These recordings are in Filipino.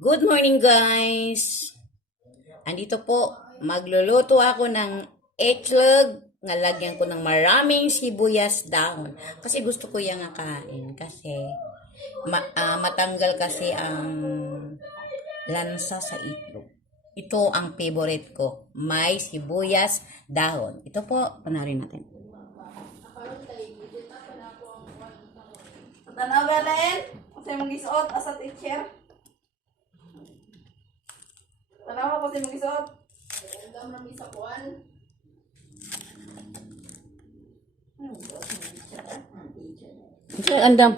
Good morning guys! Andito po, magluluto ako ng itlog nga lagyan ko ng maraming sibuyas dahon. Kasi gusto ko yung kain. Kasi ma- ah, matanggal kasi ang lansa sa itlog. Ito ang favorite ko. May sibuyas dahon. Ito po, panarin natin. Tanaw Belen, kasi mong gisuot asa teacher. Tanaw ako kasi mong gisuot. Ang dam sa kuan. Ito, andam.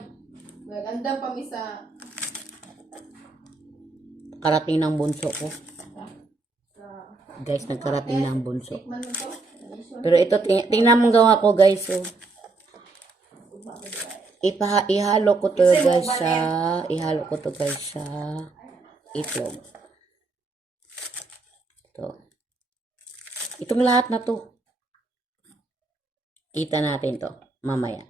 Maganda pa mi sa Karating ng bunso ko. Guys, nagkarating na ang bunso. mo. Pero ito, ting- tingnan mong gawa ko, guys. Oh. Ipaha, ihalo ko to, guys, sa... Ihalo ko to, guys, sa itlog. Ito. Itong lahat na to. Kita natin to, mamaya.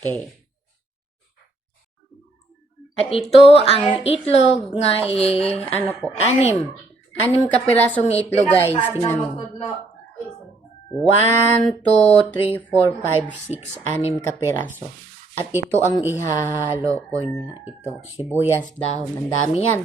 Okay. At ito ang itlog nga eh, ano po, anim. Anim kapirasong itlog guys. Tingnan mo. 1, 2, 3, 4, 5, 6. Anim kapiraso. At ito ang ihahalo ko niya. Ito, sibuyas dahon. Ang dami yan.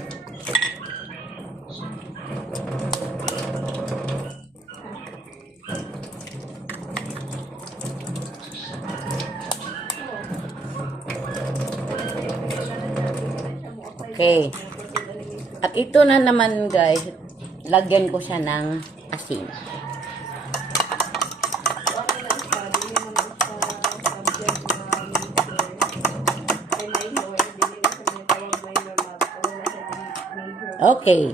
Okay. At ito na naman guys, lagyan ko siya ng asin. Okay.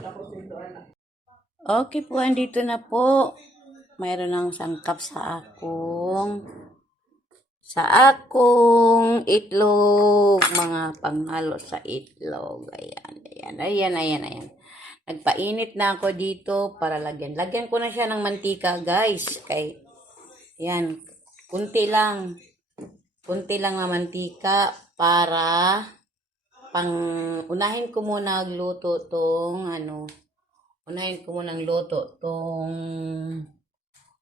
Okay po, andito na po. Mayroon ng sangkap sa akong sa akong itlog, mga panghalo sa itlog. Ayan, ayan, ayan, ayan, ayan. Nagpainit na ako dito para lagyan. Lagyan ko na siya ng mantika, guys. Kay, yan, kunti lang. Kunti lang na mantika para pang unahin ko muna gluto tong ano unahin ko muna luto tong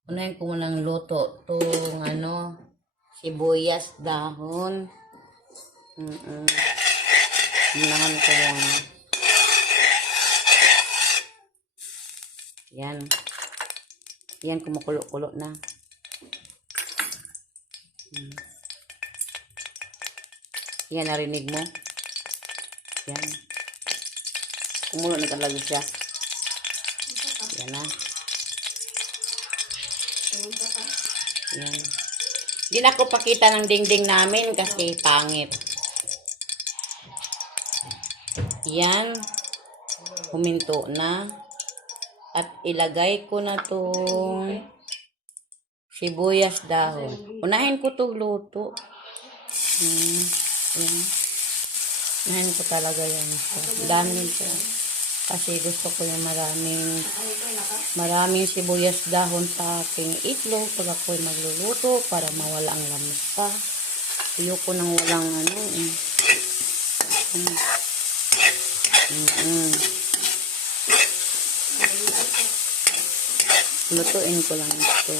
unahin ko muna luto tong ano sibuyas dahon mm unahan ko yan yan yan kumukulo-kulo na Hmm. yan narinig mo yan. Kumulo na talaga siya. Yan na. Yan. Hindi na ako pakita ng dingding namin kasi pangit. Yan. Huminto na. At ilagay ko na tong sibuyas dahon. Unahin ko to luto. Hmm. Yan. Unahin ko talaga yan. So, dami siya. Kasi gusto ko yung maraming maraming sibuyas dahon sa aking itlog pag ako'y magluluto para mawala ang lamesa. Ayoko nang walang ano eh. Mm. Mm-mm. Lutuin ko lang ito.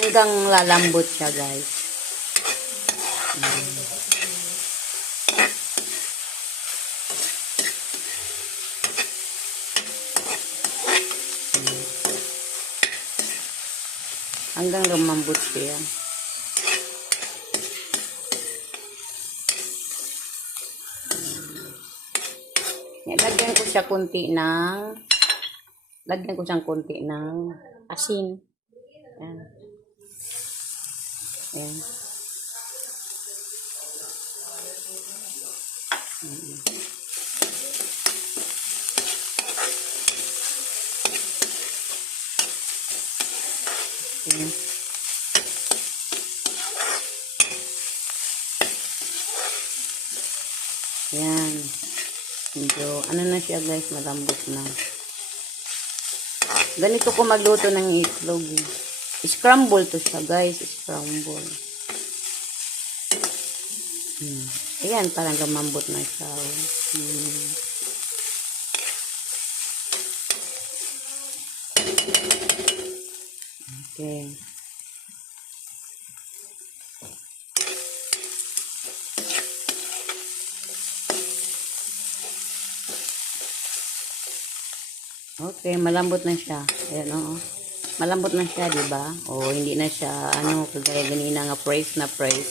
Hanggang lalambot siya, guys. Hanggang lumambot siya. Yan, lagyan ko siya kunti ng lagyan ko siyang kunti ng asin. Yan. Yan. Yan. Yan. Medyo, ano na siya guys, malambot na. Ganito ko magluto ng itlog. eh. Scramble to siya guys, scramble. Hmm. Ayan, parang lumambot na siya. oh. Hmm. Okay. Okay, malambot na siya. Ayan, oo. Malambot na siya, di ba? O, hindi na siya, ano, kagaya ganina nga praise na praise.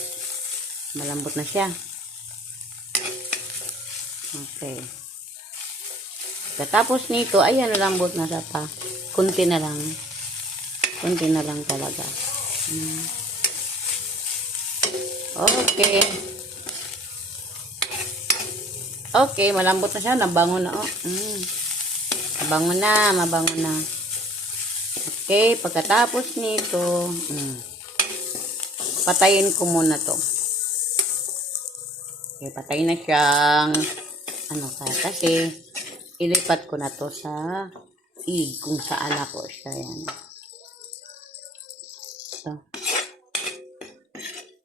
Malambot na siya. Okay. Katapos nito, ayan, malambot na siya pa. Kunti na lang. Kunti na lang talaga. Hmm. Okay. Okay, malambot na siya. Nabango na, oh. Mm. Mabango na, mabango na. Okay, pagkatapos nito, mm, patayin ko muna to. Okay, patayin na siyang, ano ka, kasi ilipat ko na to sa ig kung saan ako siya yan. Ito.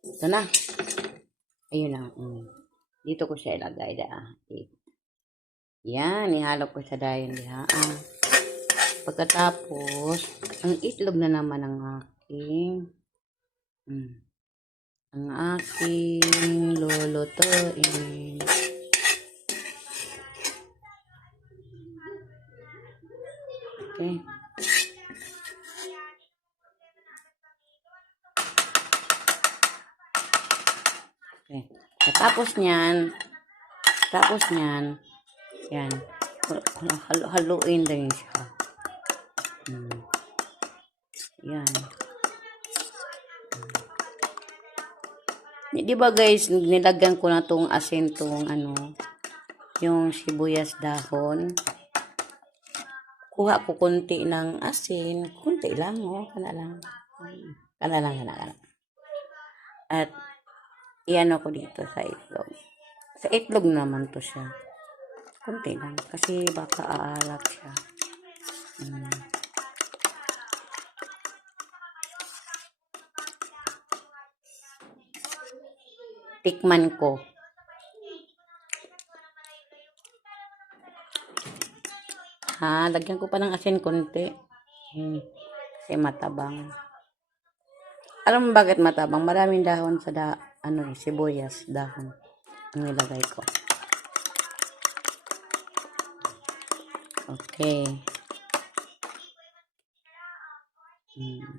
Ito na. Ayun na. Mm. Dito ko siya ilagay da. Ig. Yan, ihalo ko sa dayon diha. Ah. Pagkatapos, ang itlog na naman ang aking mm, ang aking lulutuin. Okay. Okay. Tapos niyan, tapos niyan, yan. Halo, haluin lang siya. Hmm. Yan. Hmm. Di ba guys, nilagyan ko na tong asin tong ano, yung sibuyas dahon. Kuha ko konti ng asin. Konti lang, oh. Kana lang. Kana lang, kana, kana. At, iano ko dito sa itlog. Sa itlog naman to siya. Kunti lang. Kasi baka aalat siya. Hmm. Tikman ko. Ha, lagyan ko pa ng asin konti. Hmm. Kasi matabang. Alam mo bakit matabang? Maraming dahon sa da, ano eh, sibuyas, dahon. Ang nilagay ko. Okay. Hmm.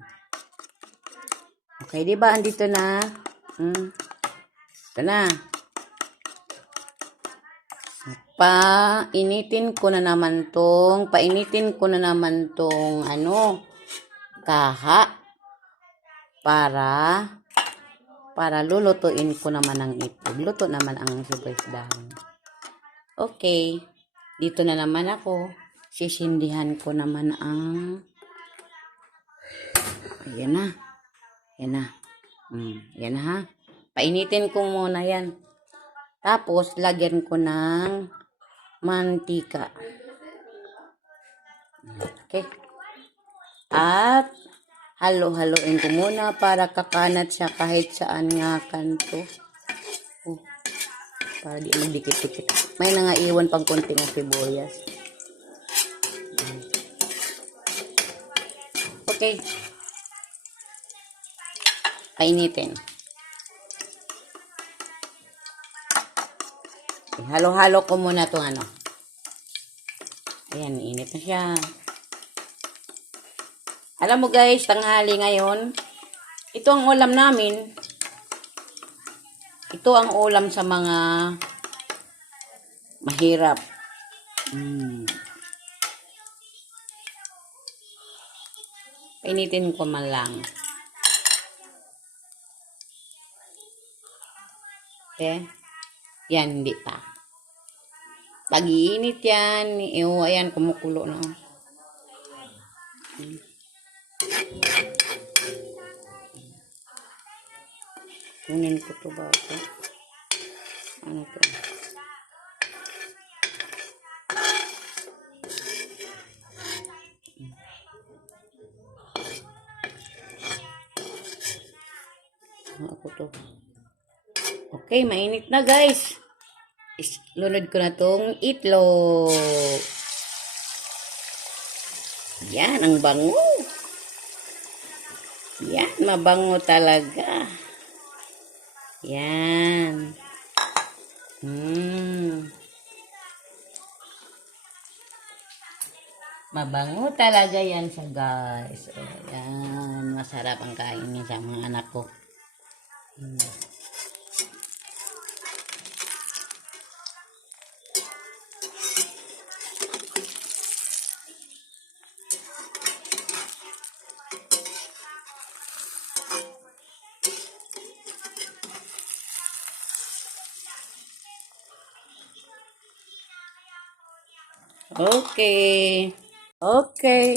Okay, di ba? Andito na. Hmm. Ito na. Painitin ko na naman tong, painitin ko na naman tong, ano, kaha. Para, para lulutuin ko naman ang itlog. Luto naman ang sibuyas dahon. Okay. Dito na naman ako. Sisindihan ko naman ang... Ayan na. Ayan na. Hmm, yan na ha. Painitin ko muna yan. Tapos, lagyan ko ng mantika. Okay. At, halo-haloin ko muna para kakanat siya kahit saan nga kanto. Oh, para di magdikit-dikit. May nangaiwan pang konti ng sibuyas. Okay. Painitin. Okay, Halo-halo ko muna itong ano. Ayan, init na siya. Alam mo guys, tanghali ngayon. Ito ang ulam namin. Ito ang ulam sa mga mahirap. Mm. Painitin ko man lang. Okay? Yan, hindi pa. Pag iinit yan, ew, ayan, kumukulo na. Kunin ko to ba ito? Ano to? Ano ako to? Okay, mainit na guys. Is- Lunod ko na tong itlog. Yan, ang bango. Yan, mabango talaga. Yan. Hmm. Mabango talaga yan sa guys. Yan. Masarap ang kain niya sa mga anak ko. Hmm. Okay. Okay.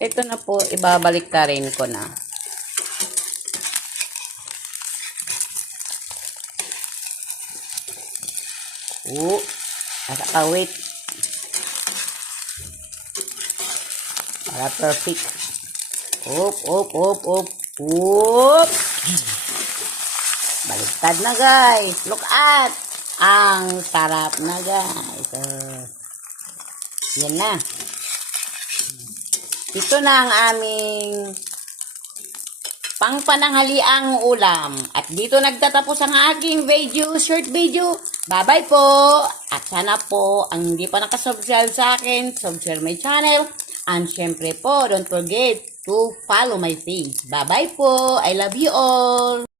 Ito na po, ibabalik ka rin ko na. Oo. Nasa kawit. Para perfect. Op, op, op, op. Op. Baliktad na guys. Look at. Ang sarap na guys. Uh, yan na. Ito na ang aming pangpananghaliang ulam. At dito nagtatapos ang aking video, short video. Bye-bye po! At sana po, ang hindi pa nakasubscribe sa akin, subscribe my channel. And syempre po, don't forget to follow my page. Bye-bye po! I love you all!